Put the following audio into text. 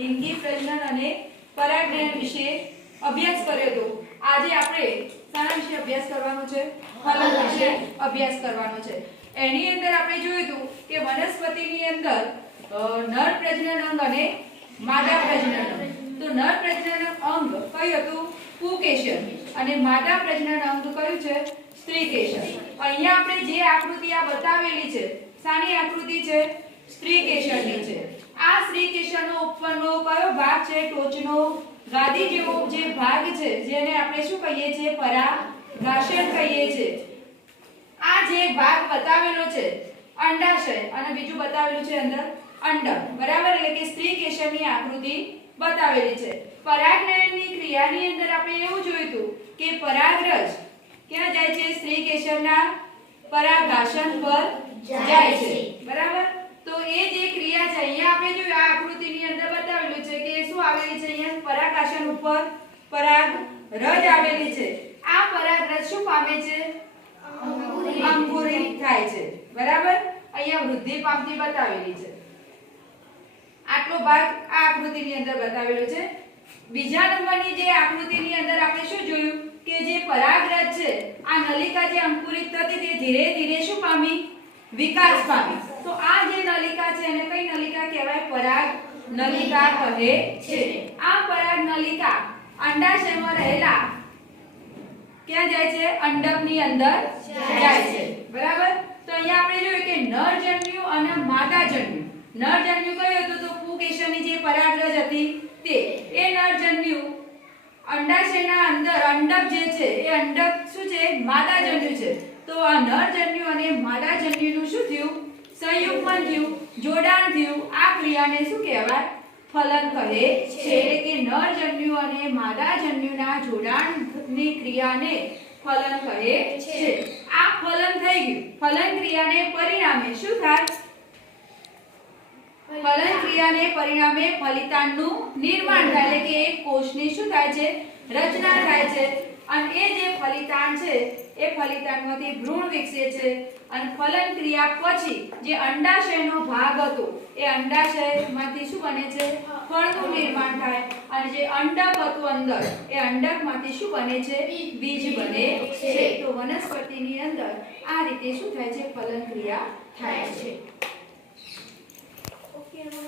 લિંગી પ્રજનન અને પરાગનયન વિશે અભ્યાસ કર્યો હતો. આજે આપણે શાના વિશે અભ્યાસ કરવાનો છે? ફલન વિશે અભ્યાસ કરવાનો છે. એની અંદર આપણે જોયું હતું કે વનસ્પતિની અંદર નર પ્રજનન અંગ અને માદા પ્રજનન અંગ. તો નર પ્રજનન અંગ કયું હતું? પુકેશર. અને માદા પ્રજનન અંગ કયું છે? સ્ત્રીકેશર. અહીંયા આપણે જે આકૃતિ આ બતાવેલી છે, શાની આકૃતિ છે? સ્ત્રીકેશરની છે. આ સ્ત્રીકેશરનો ઉપરનો કયો ભાગ છે? ટોચનો ગાદી જેવો જે ભાગ છે, જેને આપણે શું કહીએ છીએ? પરાગાશય કહીએ છીએ. આ જે ભાગ બતાવેલો છે અંડાશય અને બીજું બતાવેલું છે અંદર અંડક, બરાબર? એટલે કે સ્ત્રીકેશરની આકૃતિ બતાવેલી છે. પરાગનયનની ક્રિયાની અંદર આપણે એવું જોયું હતું કે પરાગરજ ક્યાં જાય છે? સ્ત્રીકેશરના પરાગાશન પર જાય છે, બરાબર? તો એ જે ક્રિયા છે અહીંયા આપણે જોયું આ આકૃતિની અંદર બતાવેલું છે કે શું આવેલી છે? અહીંયા પરાગાશન ઉપર પરાગરજ આવેલી છે. આ પરાગરજ શું પામે છે? અંકુરિત થાય છે, બરાબર? અહીંયા વૃદ્ધિ પામતી બતાવેલી છે. આટલો ભાગ આ આકૃતિની અંદર બતાવેલો છે. બીજા નંબરની જે આકૃતિની અંદર આપણે શું જોયું કે જે પરાગરજ છે, આ નલિકા જે અંકુરિત થતી તે ધીરે ધીરે શું પામી? વિકાસ પામી. તો આ જે નલિકા છે એને કઈ નલિકા કહેવાય? પરાગ નલિકા કહે છે. આ પરાગ નલિકા અંડાશયમાં રહેલા ક્યાં જાય છે? અંડકની અંદર જાય છે, બરાબર? તો અહીંયા આપણે જોયું કે નરજન્યુ અને માદાજન્યુ. નરજન્યુ કયું હતું? તો પુકેશરની જે પરાગરજ હતી તે. એ નરજન્યુ અંડાશયના અંદર અંડક જે છે એ અંડક શું છે? માદાજન્યુ છે. તો આ નરજન્યુ અને માદાજન્યુનું શું થયું? સંયુગ્મન થયું, જોડાણ થયું. આ ક્રિયાને શું કહેવાય? ફલન કહે છે. એટલે કે નરજન્યુ અને માદાજન્યુના જોડાણની ક્રિયાને ફલન કહે છે. આ ફલન થઈ ગયું. ફલન ક્રિયાને પરિણામે શું થાય? ફલન ક્રિયાને પરિણામે ફલિતાંડનું નિર્માણ થાય. એટલે કે એક કોષની શું થાય છે? રચના થાય છે. અને એ જે ફલિતાંડ છે એ ફલિતાંડમાંથી ભ્રૂણ વિકસે છે. અને ફલન ક્રિયા પછી જે અંડાશયનો ભાગ હતો એ અંડાશયમાંથી શું બને છે? ફળનું નિર્માણ થાય. અને જે અંડક હતું અંદર એ અંડકમાંથી શું બને છે? બીજ બને છે. તો વનસ્પતિની અંદર આ રીતે શું થાય છે? ફલન ક્રિયા થાય છે.